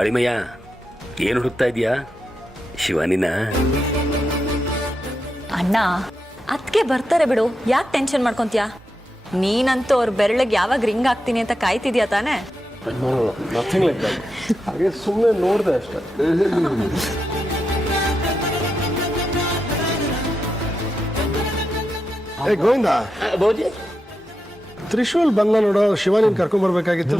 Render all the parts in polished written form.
ಅಳಿಮಯ್ಯ, ಏನು ಹುಡುಕ್ತಾ ಇದೀಯಾ? ಶಿವಾನಿನ? ಅಣ್ಣ, ಅದಕ್ಕೆ ಬರ್ತಾರೆ ಬಿಡು, ಯಾಕೆ ಟೆನ್ಷನ್ ಮಾಡ್ಕೊಂತೀಯಾ? ನೀನಂತೂ ಅವ್ರ ಬೆರಳಿಗೆ ಯಾವಾಗ ರಿಂಗ್ ಆಗ್ತೀನಿ ಅಂತ ಕಾಯ್ತಿದ್ಯಾ ತಾನೇ? Nothing like that. ಹಾಗೆ ಸುಮ್ಮನೆ ನೋಡಿದೆ ಅಷ್ಟೇ. ಏ ಗೋವಿಂದ, ತ್ರಿಶೂಲ್ ಬಂದ ನೋಡೋ, ಶಿವಾನಿನ ಕರ್ಕೊಂಡ್ಬರ್ಬೇಕಾಗಿತ್ತು.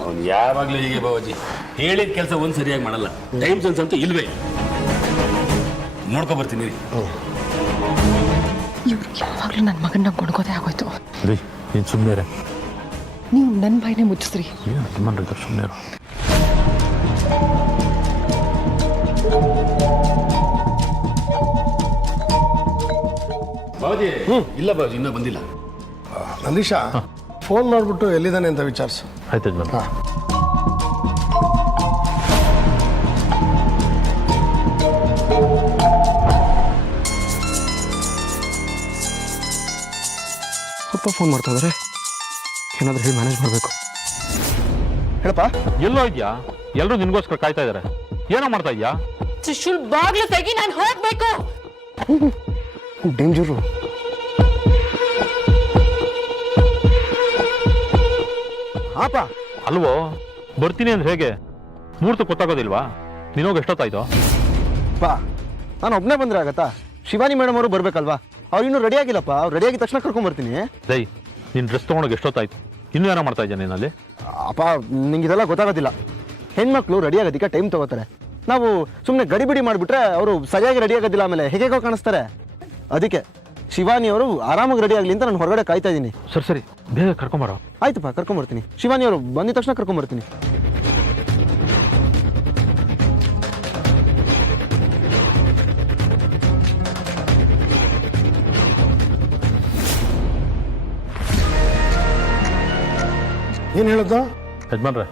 ಅವ್ನು ಯಾವಾಗಲೂ ಹೀಗೆ ಬಾಬಾಜಿ, ಹೇಳಿದ ಕೆಲಸ ಒಂದು ಸರಿಯಾಗಿ ಮಾಡಲ್ಲ. ಟೈಮ್ ಸೆನ್ಸ್ ಅಂತೂ ಇಲ್ವೇ. ನೋಡ್ಕೊ ಬರ್ತೀನಿ. ಇವ್ರಿಗೆ ಯಾವಾಗಲೂ ನನ್ನ ಮಗನ ಕೊಡ್ಕೋದೇ ಆಗೋಯ್ತು. ರೀ, ನೀನು ಸುಮ್ಮನೆ ನೀವು ನನ್ನ ಬಾಯಿನೇ ಮುಚ್ಚಿಸ್ರಿ. ಏನು ಸುಮ್ಮನೆ ಬಾಬಾಜಿ ಇಲ್ಲ ಬಾಬಾಜಿ, ಇನ್ನೂ ಬಂದಿಲ್ಲ. ನಂದೀಶ, ಫೋನ್ ಮಾಡಿಬಿಟ್ಟು ಎಲ್ಲಿದ್ದಾನೆ ಅಂತ ವಿಚಾರಿಸು. ಆಯ್ತು ಯಜಮಾನ್ರೆ. ಅಪ್ಪ ಫೋನ್ ಮಾಡ್ತಾ ಇದ್ದಾರೆ, ಏನಾದರೂ ಹೇಳಿ ಮ್ಯಾನೇಜ್ ಮಾಡಬೇಕು. ಹೇಳಪ್ಪ. ಎಲ್ಲೋ ಇದೆಯಾ? ಎಲ್ಲರೂ ನಿನ್ಗೋಸ್ಕರ ಕಾಯ್ತಾ ಇದ್ದಾರೆ. ಏನೋ ಮಾಡ್ತಾ ಇದೆಯಾ? ತ್ರಿಶೂಲ್ ಬಾಗ್ಲು ತೆಗಿ, ನಾನು ಹೋಗ್ಬೇಕು. ಡೇಂಜರು. ಹಾಪ ಅಲ್ವೋ, ಬರ್ತೀನಿ ಅಂದ್ರೆ ಹೇಗೆ? ಮುಹೂರ್ತ ಗೊತ್ತಾಗೋದಿಲ್ವಾ? ನೀನೋಗಿ ಎಷ್ಟೊತ್ತಾಯ್ತು? ಬಾ, ನಾನು ಒಬ್ಬನೇ ಬಂದರೆ ಆಗತ್ತಾ? ಶಿವಾನಿ ಮೇಡಮ್ ಅವರು ಬರಬೇಕಲ್ವಾ? ಅವ್ರು ಇನ್ನೂ ರೆಡಿ ಆಗಿಲ್ಲಪ್ಪ. ಅವ್ರು ರೆಡಿ ಆಗಿದ ತಕ್ಷಣ ಕರ್ಕೊಂಡ್ಬರ್ತೀನಿ. ದೈ, ನೀನು ಡ್ರೆಸ್ ತೊಗೊಂಡೋಗಿ ಎಷ್ಟೊತ್ತಾಯ್ತು? ಇನ್ನೂ ಏನೋ ಮಾಡ್ತಾ ಇದ್ಯಾ ನೀನಲ್ಲಿ? ಅಪ್ಪ, ನಿಂಗೆ ಇದೆಲ್ಲ ಗೊತ್ತಾಗೋದಿಲ್ಲ. ಹೆಣ್ಮಕ್ಳು ರೆಡಿ ಆಗೋದಕ್ಕೆ ಟೈಮ್ ತಗೋತಾರೆ. ನಾವು ಸುಮ್ಮನೆ ಗಡಿಬಿಡಿ ಮಾಡಿಬಿಟ್ರೆ ಅವರು ಸರಿಯಾಗಿ ರೆಡಿ ಆಗೋದಿಲ್ಲ, ಆಮೇಲೆ ಹೇಗೋ ಕಾಣಿಸ್ತಾರೆ. ಅದಕ್ಕೆ ಶಿವಾನಿ ಅವರು ಆರಾಮಾಗಿ ರೆಡಿ ಆಗಲಿ ಅಂತ ನಾನು ಹೊರಗಡೆ ಕಾಯ್ತಾ ಇದ್ದೀನಿ. ಸರಿ ಸರಿ, ಬೇಗ ಕರ್ಕೊಂಬರೋ. ಆಯ್ತಪ್ಪ, ಕರ್ಕೊಂಬರ್ತೀನಿ. ಶಿವಾನಿ ಅವರು ಬಂದಿದ ತಕ್ಷಣ ಕರ್ಕೊಂಬರ್ತೀನಿ. ಏನು ಹೇಳೋದು? ಯಜಮಾನ್ರೆ,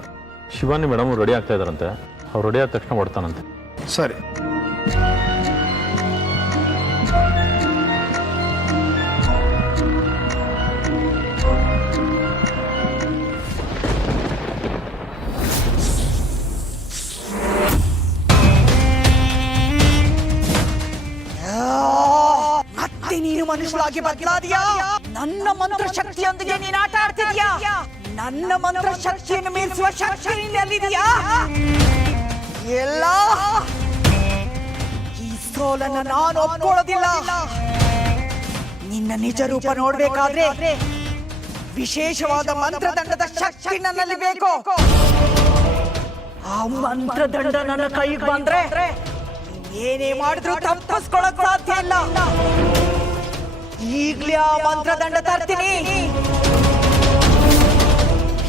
ಶಿವಾನಿ ಮೇಡಮ್ ರೆಡಿ ಆಗ್ತಾ ಇದ್ದಾರಂತೆ. ಅವ್ರು ರೆಡಿ ಆದ ತಕ್ಷಣ ಹೊಡ್ತಾನಂತೆ. ಸರಿ. ಮತ್ತೆ ನೀನು ಮನುಷ್ಯರಾಗಿ ಬದಲಾದಿಯಾ? ನನ್ನ ಮಂತ್ರ ಶಕ್ತಿಯೊಂದಿಗೆ ನೀನು ಆಟ ಆಡ್ತಿದ್ಯಾ? ನನ್ನ ಮಂತ್ರ ಶಕ್ತಿಯನ್ನು ಮೀರಿಸುವ ಶಕ್ತಿ ನಿನ್ನಲ್ಲಿದೆಯಾ? ಎಲ್ಲ ಈ ಸೋಲನ್ನ ನಾನು ಒಪ್ಕೊಳ್ಳೋದಿಲ್ಲ. ನಿನ್ನ ನಿಜ ರೂಪ ನೋಡ್ಬೇಕಾದ್ರೆ ವಿಶೇಷವಾದ ಮಂತ್ರದಂಡದ ಶಕ್ತಿ ನನ್ನಲ್ಲಿ ಬೇಕು. ಆ ಮಂತ್ರದಂಡ ನನ್ನ ಕೈಗೆ ಬಂದ್ರೆ ಏನೇ ಮಾಡಿದ್ರು ತಪ್ಪಿಸ್ಕೊಳಕ್ ಸಾಧ್ಯ ಇಲ್ಲ. ಈಗ್ಲೇ ಆ ಮಂತ್ರದಂಡ ತರ್ತೀನಿ.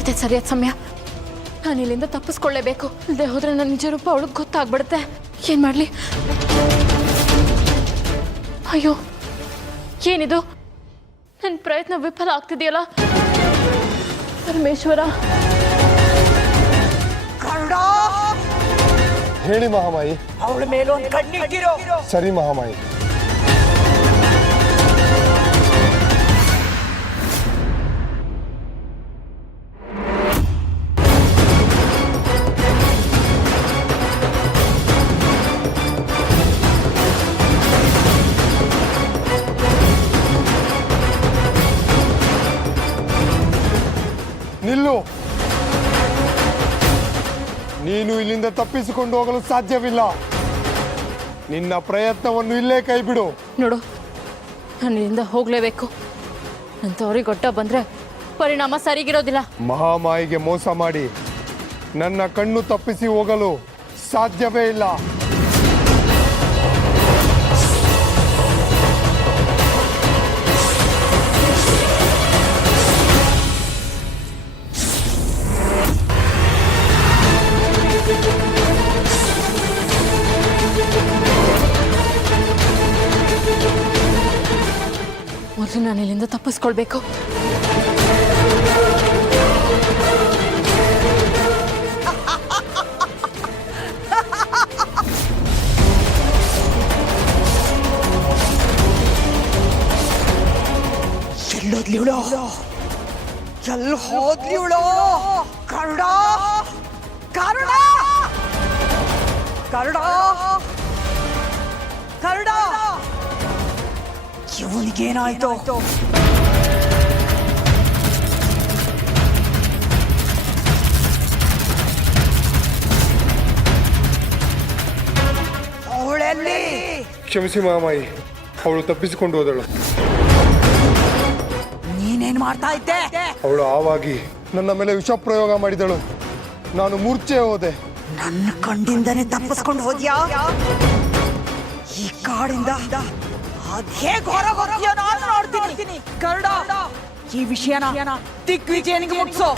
ಇದೇ ಸರಿಯಾದ ಸಮಯ. ನಾನು ಇಲ್ಲಿಂದ ತಪ್ಪಿಸ್ಕೊಳ್ಳೇಬೇಕು. ಇಲ್ಲದೆ ಹೋದ್ರೆ ನನ್ನ ನಿಜ ರೂಪ ಅವಳಿಗೆ ಗೊತ್ತಾಗ್ಬಿಡುತ್ತೆ. ಏನ್ ಮಾಡ್ಲಿ? ಅಯ್ಯೋ, ಏನಿದು? ನನ್ನ ಪ್ರಯತ್ನ ವಿಫಲ ಆಗ್ತಿದೆಯಲ್ಲ. ಪರಮೇಶ್ವರ, ಕರುಣ, ಹೇಳಿ ಮಹಾಮಾಯಿ. ಅವಳ ಮೇಲೊಂದು ಕಣ್ಣಿಟ್ಟಿರೋ. ಸರಿ ಮಹಾಮಾಯಿ. ನಿಲ್ಲು. ನೀನು ಇಲ್ಲಿಂದ ತಪ್ಪಿಸಿಕೊಂಡು ಹೋಗಲು ಸಾಧ್ಯವಿಲ್ಲ. ನಿನ್ನ ಪ್ರಯತ್ನವನ್ನು ಇಲ್ಲೇ ಕೈ ಬಿಡು. ನೋಡು, ನಾನು ಇಲ್ಲಿಂದ ಹೋಗ್ಲೇಬೇಕು. ನನ್ನ ತವರಿಗೆ ಗೊಟ್ಟ ಬಂದ್ರೆ ಪರಿಣಾಮ ಸರಿಗಿರೋದಿಲ್ಲ. ಮಹಾಮಾಯಿಗೆ ಮೋಸ ಮಾಡಿ ನನ್ನ ಕಣ್ಣು ತಪ್ಪಿಸಿ ಹೋಗಲು ಸಾಧ್ಯವೇ ಇಲ್ಲ. ಮೊದಲು ನಾನು ಇಲ್ಲಿಂದ ತಪ್ಪಿಸ್ಕೊಳ್ಬೇಕು. ಎಲ್ಲೋದ್ಲಿ ಇವಳು? ಎಲ್ಲಿ ಹೋದ್ಲಿ ಇವಳು? ಕರುಣ, ಕರುಣ! ಕರಡ ಕರಡ ಇವನಿಗೇನಾಯ್ತು? ಅವಳೆಲ್ಲಿ? ಕ್ಷಮಿಸಿ ಮಾಮಾಯಿ, ಅವಳು ತಪ್ಪಿಸಿಕೊಂಡು ಹೋದಳು. ನೀನೇನ್ ಮಾಡ್ತಾ ಇದ್ದೆ? ಅವಳು ಆವಾಗಿ ನನ್ನ ಮೇಲೆ ವಿಷ ಪ್ರಯೋಗ ಮಾಡಿದಳು. ನಾನು ಮೂರ್ಛೆ ಹೋದೆ. ನನ್ನ ಕಣ್ಣಿಂದನೇ ತಪ್ಪಿಸ್ಕೊಂಡು ಹೋದ್ಯಾ? ಈ ಕಾಡಿಂದ ಅದೇ ಘೋರ ಹೋಗ್ತೀಯ ನಾನು ನೋಡ್ತೀನಿ. ಕರಡ, ಈ ವಿಷಯನ ದಿಗ್ವಿಜಯನಿಗೆ ಮುಟ್ಸೋ.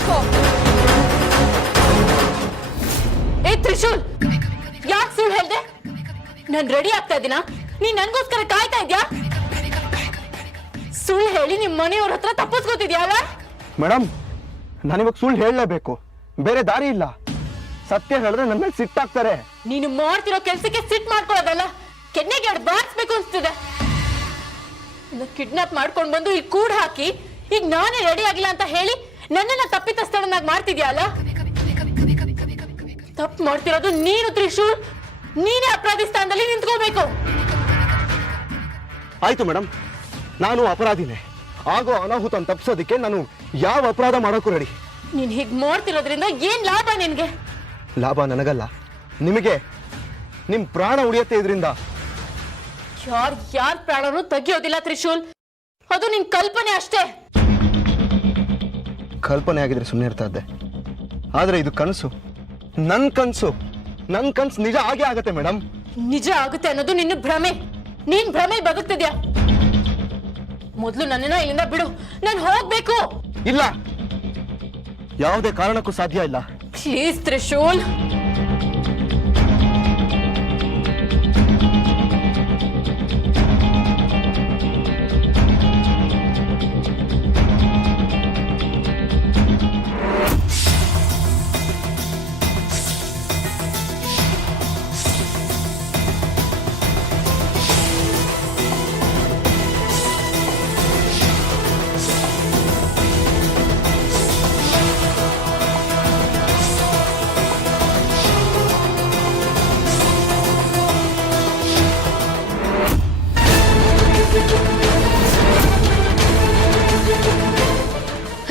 ಏ ತ್ರಿಶೂಲ್, ಯಾಕೆ ಸುಳ್ಳು ಹೇಳ್ದೆ? ನಾನು ರೆಡಿ ಆಗ್ತಾ ಇದ್ದೀನ, ನೀನ್ ನನ್ಗೋಸ್ಕರ ಕಾಯ್ತಾ ಇದ್ಯಾ? ಸುಳ್ಳು ಹೇಳಿ ನಿಮ್ ಮನೆಯವ್ರ ಹತ್ರ ತಪ್ಪಿಸ್ಕೊತಿದ್ಯಲ್ಲ? ಮೇಡಮ್, ನಾನಿವಾಗ ಸುಳ್ಳು ಹೇಳಲೇಬೇಕು, ಬೇರೆ ದಾರಿ ಇಲ್ಲ. ಸತ್ಯ ಹೇಳಿದ್ರೆ ನನ್ನ ಮೇಲೆ ಸಿಟ್ಟಾಗ್ತಾರೆ. ನೀನು ಮಾಡ್ತಿರೋ ಕೆಲ್ಸಕ್ಕೆ ಸಿಟ್ ಮಾಡ್ಕೊಳ್ಳೋದಲ್ಲ, ಕೆನ್ನೆಗೆ ಎರಡು ಬಾರಿಸ್ಬೇಕು ಅನ್ಸ್ತಿದೆ. ಕಿಡ್ನಾಪ್ ಮಾಡ್ಕೊಂಡ್ ಬಂದು ಇಲ್ಲಿ ಕೂಡ್ ಹಾಕಿ ಈಗ ನಾನೇ ರೆಡಿ ಆಗಿಲ್ಲ ಅಂತ ಹೇಳಿ ನನ್ನನ್ನ ತಪ್ಪಿತಸ್ಥಳನ್ನಾಗಿ ಮಾಡ್ತಿದ್ಯಲ್ಲ. ತಪ್ಪು ಮಾಡ್ತಿರೋದು ನೀನು ತ್ರಿಶೂಲ್. ನೀನೇ ಅಪರಾಧಿ ಸ್ಥಾನದಲ್ಲಿ ನಿಂತ್ಕೋಬೇಕು. ಆಯ್ತು ಮೇಡಮ್, ನಾನು ಅಪರಾಧಿನೇ. ಆಗೋ ಅನಾಹುತ ತಪ್ಪಿಸೋದಕ್ಕೆ ನಾನು ಯಾವ ಅಪರಾಧ ಮಾಡೋಕ್ಕೂ ರೆಡಿ. ನೀನ್ ಹೀಗ್ ಮಾಡ್ತಿರೋದ್ರಿಂದ ಏನ್ ಲಾಭ ನಿನ್ಗೆ? ಲಾಭ ನನಗಲ್ಲ, ನಿಮಗೆ. ನಿಮ್ ಪ್ರಾಣ ಉಳಿಯತ್ತೆ ಇದರಿಂದ. ಯಾರ ಪ್ರಾಣನೂ ತೆಗಿಯೋದಿಲ್ಲ ತ್ರಿಶೂಲ್, ಅದು ನಿನ್ ಕಲ್ಪನೆ ಅಷ್ಟೇ. ಕಲ್ಪನೆ ಆಗಿದ್ರೆ ಸುಮ್ಮನೆ ಇರ್ತಾ ಇದ್ದೆ, ಆದ್ರೆ ಇದು ಕನಸು. ನನ್ ಕನ್ಸು ನಿಜ ಆಗೇ ಆಗತ್ತೆ ಮೇಡಮ್. ನಿಜ ಆಗುತ್ತೆ ಅನ್ನೋದು ನಿನ್ನ ಭ್ರಮೆ. ನೀನ್ ಭ್ರಮೆ ಬದುಕ್ತಿದ್ಯಾ? ಮೊದ್ಲು ನನ್ನನ್ನ ಇಲ್ಲಿಂದ ಬಿಡು, ನಾನು ಹೋಗ್ಬೇಕು. ಇಲ್ಲ, ಯಾವುದೇ ಕಾರಣಕ್ಕೂ ಸಾಧ್ಯ ಇಲ್ಲ. ಪ್ಲೀಸ್ ತ್ರಿಶೂಲ್.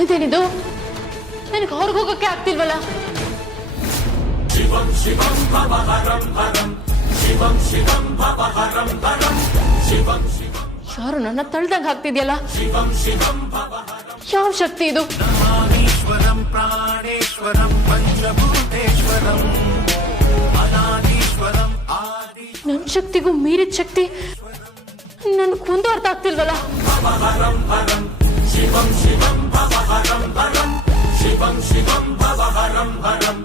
ಇದೇನಿದು? ನನಗೆ ಹೊರಗೆ ಹೋಗಕ್ಕೆ ಆಗ್ತಿಲ್ವಲ್ಲ. ಯಾರು ನನ್ನ ತಳ್ದಂಗ್ ಹಾಕ್ತಿದ್ಯಲ್ಲ? ಯಾವ ಶಕ್ತಿ ಇದು? ನನ್ನ ಶಕ್ತಿಗೂ ಮೀರಿದ ಶಕ್ತಿ ನನ್ ಕುಂದು ಅರ್ಥ ಆಗ್ತಿಲ್ವಲ್ಲ. ಶಿವಂ ಶಿವಂ ಭವ ಹರಂ ಹರಂ, ಶಿವಂ ಶಿವಂ ಭವ ಹರಂ ಹರಂ,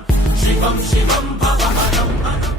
ಶಿವಂ ಶಿವಂ ಭವ ಹರಂ ಹರಂ.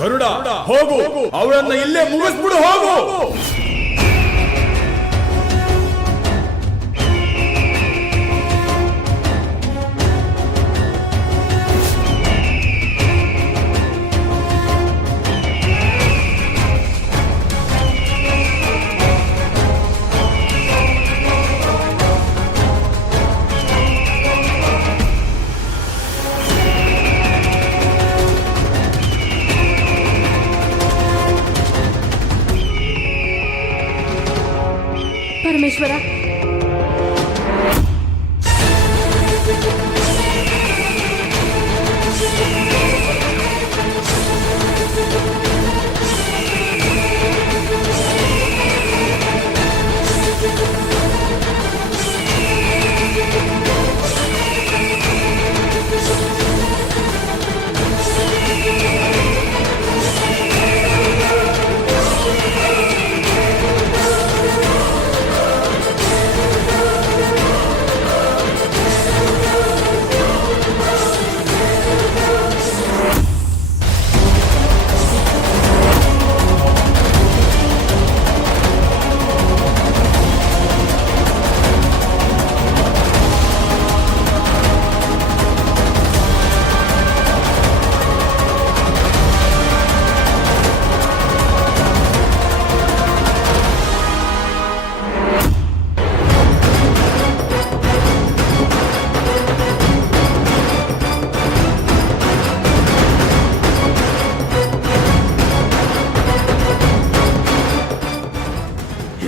ಗರುಡ, ಹೋಗು, ಅವಳನ್ನ ಇಲ್ಲೇ ಮುಗಿಸ್ಬಿಡು, ಹೋಗು. ಪರಮೇಶ್ವರ,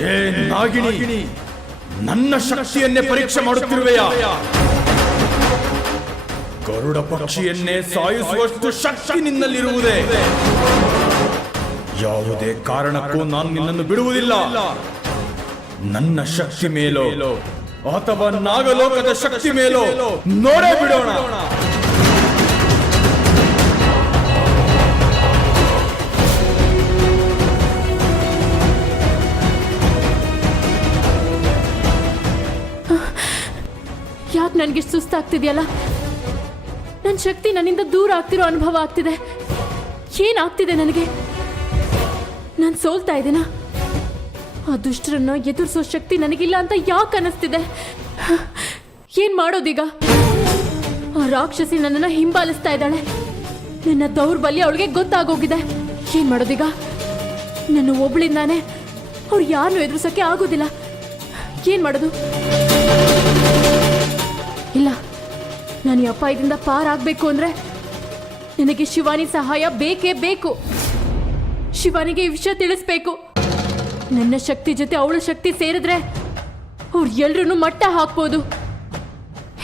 ಏ ನಾಗಿಣಿ, ನನ್ನ ಶಕ್ತಿಯನ್ನೇ ಪರೀಕ್ಷೆ ಮಾಡುತ್ತಿರುವೆಯಾ? ಗರುಡ ಪಕ್ಷಿಯನ್ನೇ ಸಾಯಿಸುವಷ್ಟು ಶಕ್ತಿ ನಿನ್ನಲ್ಲಿರುವುದೇ? ಯಾವುದೇ ಕಾರಣಕ್ಕೂ ನಾನು ನಿನ್ನನ್ನು ಬಿಡುವುದಿಲ್ಲ. ನನ್ನ ಶಕ್ತಿ ಮೇಲೋ ಅಥವಾ ನಾಗಲೋಕದ ಶಕ್ತಿ ಮೇಲೋ ನೋಡೇ ಬಿಡೋಣ. ಯಾಕೆ ನನಗಿಷ್ಟು ಸುಸ್ತಾಗ್ತಿದೆಯಲ್ಲ? ನನ್ನ ಶಕ್ತಿ ನನ್ನಿಂದ ದೂರ ಆಗ್ತಿರೋ ಅನುಭವ ಆಗ್ತಿದೆ. ಏನಾಗ್ತಿದೆ ನನಗೆ? ನಾನು ಸೋಲ್ತಾ ಇದ್ದೀನಾ? ಆ ದುಷ್ಟರನ್ನು ಎದುರಿಸೋ ಶಕ್ತಿ ನನಗಿಲ್ಲ ಅಂತ ಯಾಕೆ ಅನ್ನಿಸ್ತಿದೆ? ಏನ್ ಮಾಡೋದೀಗ? ಆ ರಾಕ್ಷಸಿ ನನ್ನನ್ನು ಹಿಂಬಾಲಿಸ್ತಾ ಇದ್ದಾಳೆ. ನನ್ನ ದೌರ್ಬಲ್ಯ ಅವಳಿಗೆ ಗೊತ್ತಾಗೋಗಿದೆ. ಏನ್ ಮಾಡೋದೀಗ? ನನ್ನ ಒಬ್ಳಿಂದಾನೆ ಅವ್ರು ಯಾರನ್ನು ಎದುರಿಸೋಕೆ ಆಗೋದಿಲ್ಲ. ಏನ್ ಮಾಡೋದು? ಇಲ್ಲ, ನಾನು ಈ ಅಪಾಯದಿಂದ ಪಾರಾಗಬೇಕು ಅಂದ್ರೆ ನನಗೆ ಶಿವಾನಿ ಸಹಾಯ ಬೇಕೇ ಬೇಕು. ಶಿವಾನಿಗೆ ಈ ವಿಷಯ ತಿಳಿಸ್ಬೇಕು. ನನ್ನ ಶಕ್ತಿ ಜೊತೆ ಅವಳ ಶಕ್ತಿ ಸೇರಿದ್ರೆ ಅವ್ರು ಎಲ್ರೂ ಮಟ್ಟ ಹಾಕ್ಬೋದು.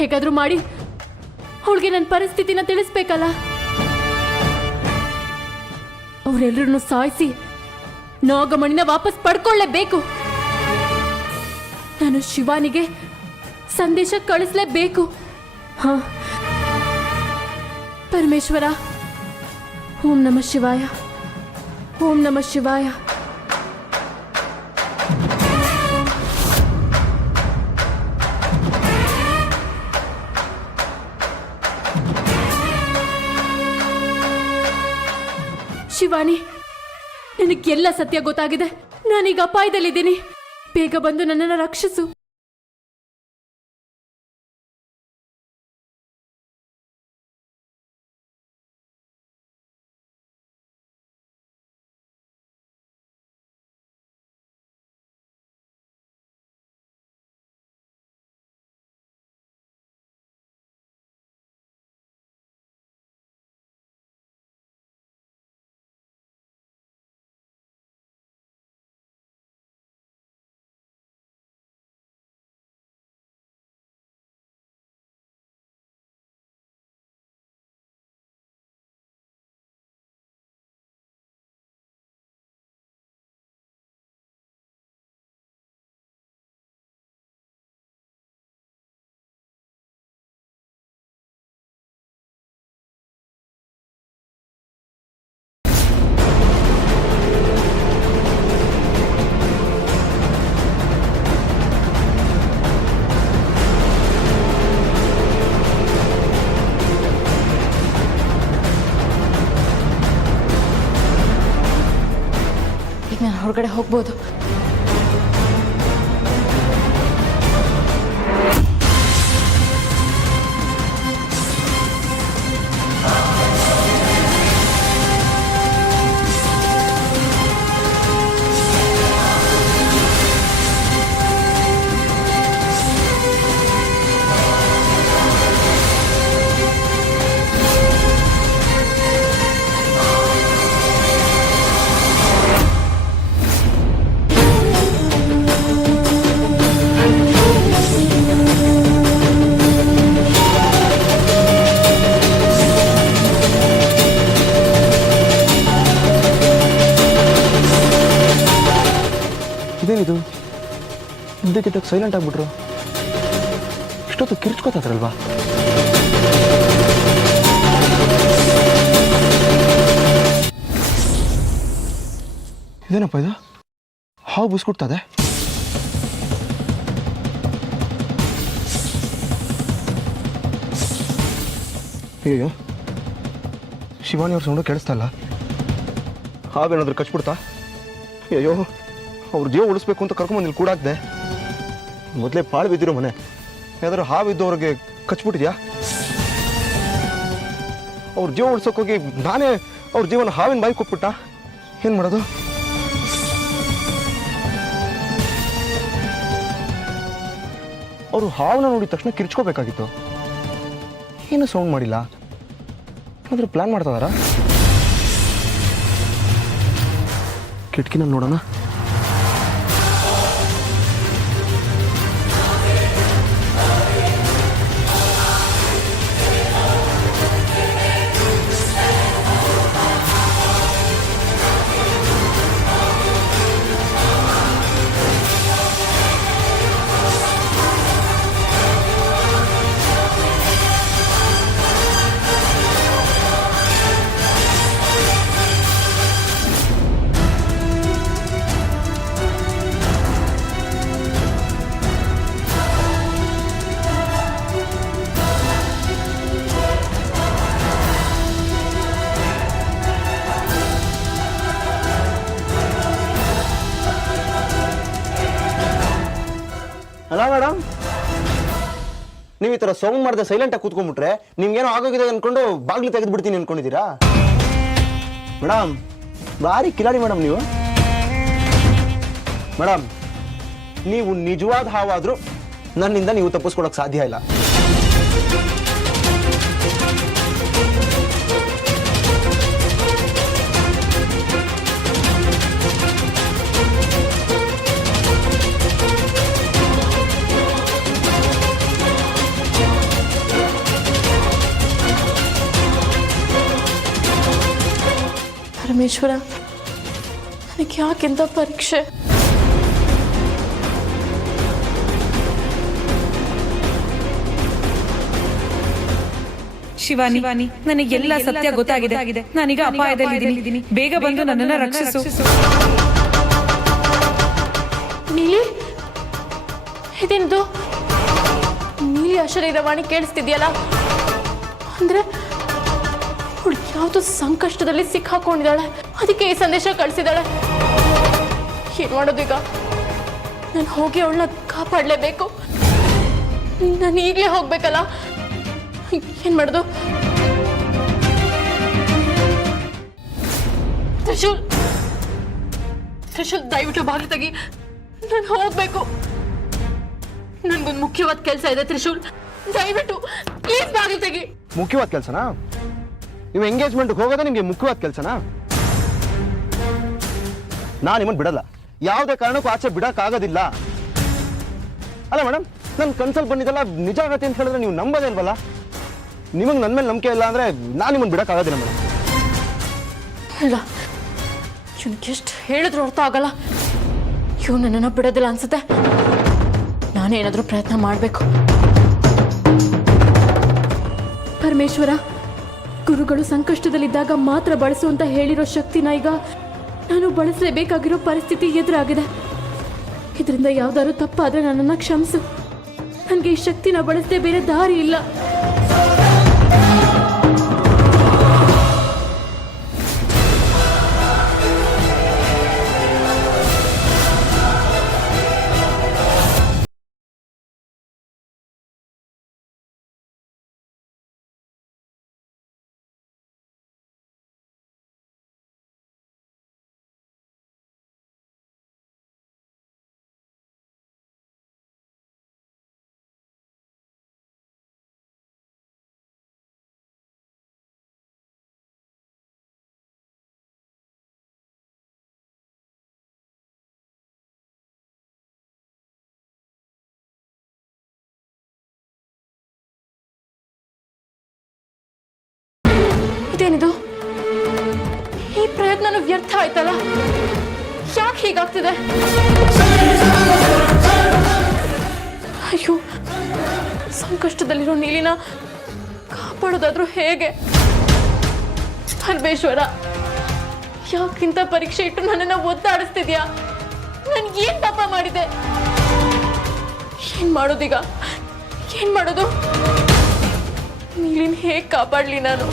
ಹೇಗಾದ್ರೂ ಮಾಡಿ ಅವಳಿಗೆ ನನ್ನ ಪರಿಸ್ಥಿತಿನ ತಿಳಿಸ್ಬೇಕಲ್ಲ. ಅವರೆಲ್ಲರನ್ನು ಸಾಯಿಸಿ ನಾಗಮಣಿನ ವಾಪಸ್ ಪಡ್ಕೊಳ್ಳೇಬೇಕು. ನಾನು ಶಿವಾನಿಗೆ ಸಂದೇಶ ಕಳಿಸ್ಲೇಬೇಕು. ಹಾ, ಪರಮೇಶ್ವರ, ಓಂ ನಮಃ ಶಿವಾಯ, ಓಂ ನಮಃ ಶಿವಾಯ. ಶಿವಾನಿ, ನನಗೆಲ್ಲ ಸತ್ಯ ಗೊತ್ತಾಗಿದೆ. ನಾನೀಗ ಅಪಾಯದಲ್ಲಿದ್ದೀನಿ. ಬೇಗ ಬಂದು ನನ್ನನ್ನು ರಕ್ಷಿಸು. ನಾನು ಹೊರಗಡೆ ಹೋಗ್ಬೋದು. ಇದೇನಿದು? ಇದ್ದಕ್ಕಿದ್ದಾಗ ಸೈಲೆಂಟ್ ಆಗ್ಬಿಟ್ರು. ಇಷ್ಟೊತ್ತು ಕಿರ್ಚ್ಕೋತಾರಲ್ವಾ? ಇದೇನಪ್ಪ ಇದು? ಹಾವು ಬುಸ್ಕೊಡ್ತದೆ. ಅಯ್ಯೋ, ಶಿವಾನಿ ಅವ್ರ ಸೌಂಡು ಕೇಳಿಸ್ತಾ ಇಲ್ಲ. ಹಾವೇನಾದ್ರೂ ಕಚ್ಬಿಡ್ತಾ? ಅಯ್ಯೋ, ಅವ್ರ ಜೀವ ಉಳಿಸ್ಬೇಕು ಅಂತ ಕರ್ಕೊಂಬಂದಿಲ್ಲಿ ಕೂಡಾಕ್ದೆ. ಮೊದಲೇ ಪಾಳು ಬಿದ್ದಿರೋ ಮನೆ, ಯಾವ್ದಾದ್ರು ಹಾವಿದ್ದು ಅವ್ರಿಗೆ ಕಚ್ಬಿಟ್ಟಿದ್ಯಾ? ಅವ್ರ ಜೀವ ಉಳ್ಸೋಕೋಗಿ ನಾನೇ ಅವ್ರ ಜೀವನ ಹಾವಿನ ಬಾಯಿ ಕೊಟ್ಬಿಟ್ಟ. ಏನು ಮಾಡೋದು? ಅವರು ಹಾವನ್ನ ನೋಡಿದ ತಕ್ಷಣ ಕಿರ್ಚ್ಕೋಬೇಕಾಗಿತ್ತು. ಏನು ಸೌಂಡ್ ಮಾಡಿಲ್ಲ. ಏನಾದರೂ ಪ್ಲ್ಯಾನ್ ಮಾಡ್ತಿದಾರಾ? ಕಿಟಕಿನಲ್ಲಿ ನೋಡೋಣ. ಅಲ್ಲ ಮೇಡಮ್, ನೀವು ಈ ಥರ ಸೌಂಡ್ ಮಾಡದೆ ಸೈಲೆಂಟಾಗಿ ಕೂತ್ಕೊಂಡ್ಬಿಟ್ರೆ ನಿಮ್ಗೇನೋ ಆಗೋಗಿದೆ ಅನ್ಕೊಂಡು ಬಾಗ್ಲು ತೆಗೆದು ಬಿಡ್ತೀನಿ ಅನ್ಕೊಂಡಿದ್ದೀರಾ? ಮೇಡಮ್ ಭಾರಿ ಕಿಲಾಡಿ ಮೇಡಮ್ ನೀವು. ಮೇಡಮ್, ನೀವು ನಿಜವಾದ ಹಾವಾದರೂ ನನ್ನಿಂದ ನೀವು ತಪ್ಪಿಸ್ಕೊಳಕ್ ಸಾಧ್ಯ ಇಲ್ಲ. ಪರಮೇಶ್ವರ, ನನಗೆ ಯಾಕೆಂತ ಪರೀಕ್ಷೆ? ಶಿವಾನಿ, ನನಗೆಲ್ಲ ಸತ್ಯ ಗೊತ್ತಾಗಿದೆ. ನಾನೀಗ ಅಪಾಯದಲ್ಲಿದ್ದೀನಿ. ಬೇಗ ಬಂದು ನನ್ನನ್ನು ರಕ್ಷಿಸು. ನೀಲಿ, ಇದೇನಿದು? ನೀಲಿ ಅಶರೀರವಾಣಿ ಕೇಳಿಸ್ತಿದ್ಯಲ್ಲ? ಅಂದ್ರೆ ಅವಳು ಯಾವುದೋ ಸಂಕಷ್ಟದಲ್ಲಿ ಸಿಕ್ಕಾಕೊಂಡಿದ್ದಾಳೆ, ಅದಕ್ಕೆ ಈ ಸಂದೇಶ ಕಳಿಸಿದಾಳೆ. ಏನ್ ಮಾಡೋದು ಈಗ? ನಾನು ಹೋಗಿ ಅವಳನ್ನ ಕಾಪಾಡಲೇಬೇಕು. ನಾನು ಈಗಲೇ ಹೋಗ್ಬೇಕಲ್ಲ, ಏನ್ ಮಾಡೋದು? ತ್ರಿಶೂಲ್, ದಯವಿಟ್ಟು ಬಾಗಿಲು ತೆಗಿ, ನಾನು ಹೋಗ್ಬೇಕು. ನನ್ಗೊಂದು ಮುಖ್ಯವಾದ ಕೆಲಸ ಇದೆ. ತ್ರಿಶೂಲ್, ದಯವಿಟ್ಟು ಪ್ಲೀಸ್ ಬಾಗಿಲು ತೆಗಿ. ಮುಖ್ಯವಾದ ಕೆಲಸನಾ? ನೀವು ಎಂಗೇಜ್ಮೆಂಟ್ಗೆ ಹೋಗೋದೇ ನಿಮಗೆ ಮುಖ್ಯವಾದ ಕೆಲಸನಾ? ನಾನು ನಿಮ್ಮನ್ನು ಬಿಡಲ್ಲ, ಯಾವುದೇ ಕಾರಣಕ್ಕೂ ಆಚೆ ಬಿಡಕ್ಕಾಗೋದಿಲ್ಲ. ಅಲ್ಲ ಮೇಡಮ್, ನನ್ನ ಕನ್ಸಲ್ಲಿ ಬಂದಿದ್ದೆಲ್ಲ ನಿಜ ಆಗತ್ತೆ ಅಂತ ಹೇಳಿದ್ರೆ ನೀವು ನಂಬೋದೇ ಇಲ್ವಲ್ಲ? ನಿಮಗೆ ನನ್ನ ಮೇಲೆ ನಂಬಿಕೆ ಇಲ್ಲ ಅಂದರೆ ನಾನು ನಿಮ್ಮನ್ನು ಬಿಡೋಕ್ಕಾಗೋದಿಲ್ಲ ಮೇಡಮ್. ಇಲ್ಲ, ಇವನಿಗೆ ಎಷ್ಟು ಹೇಳಿದ್ರು ಅರ್ಥ ಆಗಲ್ಲ. ಇವ್ ನನ್ನನ್ನು ಬಿಡೋದಿಲ್ಲ ಅನ್ಸುತ್ತೆ. ನಾನೇನಾದರೂ ಪ್ರಯತ್ನ ಮಾಡಬೇಕು. ಪರಮೇಶ್ವರ, ಗುರುಗಳು ಸಂಕಷ್ಟದಲ್ಲಿದ್ದಾಗ ಮಾತ್ರ ಬಳಸು ಅಂತ ಹೇಳಿರೋ ಶಕ್ತಿನ ಈಗ ನಾನು ಬಳಸಲೇಬೇಕಾಗಿರೋ ಪರಿಸ್ಥಿತಿ ಎದುರಾಗಿದೆ. ಇದರಿಂದ ಯಾವ್ದಾದ್ರು ತಪ್ಪಾದ್ರೆ ನನ್ನನ್ನು ಕ್ಷಮಿಸು. ನನಗೆ ಈ ಶಕ್ತಿನ ಬಳಸದೆ ಬೇರೆ ದಾರಿ ಇಲ್ಲ. ಇದೇನಿದು? ಈ ಪ್ರಯತ್ನನೂ ವ್ಯರ್ಥ ಆಯ್ತಲ್ಲ? ಯಾಕೆ ಹೀಗಾಗ್ತಿದೆ? ಅಯ್ಯೋ, ಸಂಕಷ್ಟದಲ್ಲಿರೋ ನೀಲಿನ ಕಾಪಾಡೋದಾದ್ರೂ ಹೇಗೆ? ಪರಮೇಶ್ವರ, ಯಾಕಿಂತ ಪರೀಕ್ಷೆ ಇಟ್ಟು ನನ್ನನ್ನು ಒದ್ದಾಡಿಸ್ತಿದ್ಯಾ? ನನ್ಗೇನ್ ಪಾಪ ಮಾಡಿದೆ? ಏನ್ ಮಾಡೋದೀಗ? ಏನ್ ಮಾಡೋದು? ನೀಲಿನ ಹೇಗೆ ಕಾಪಾಡಲಿ ನಾನು?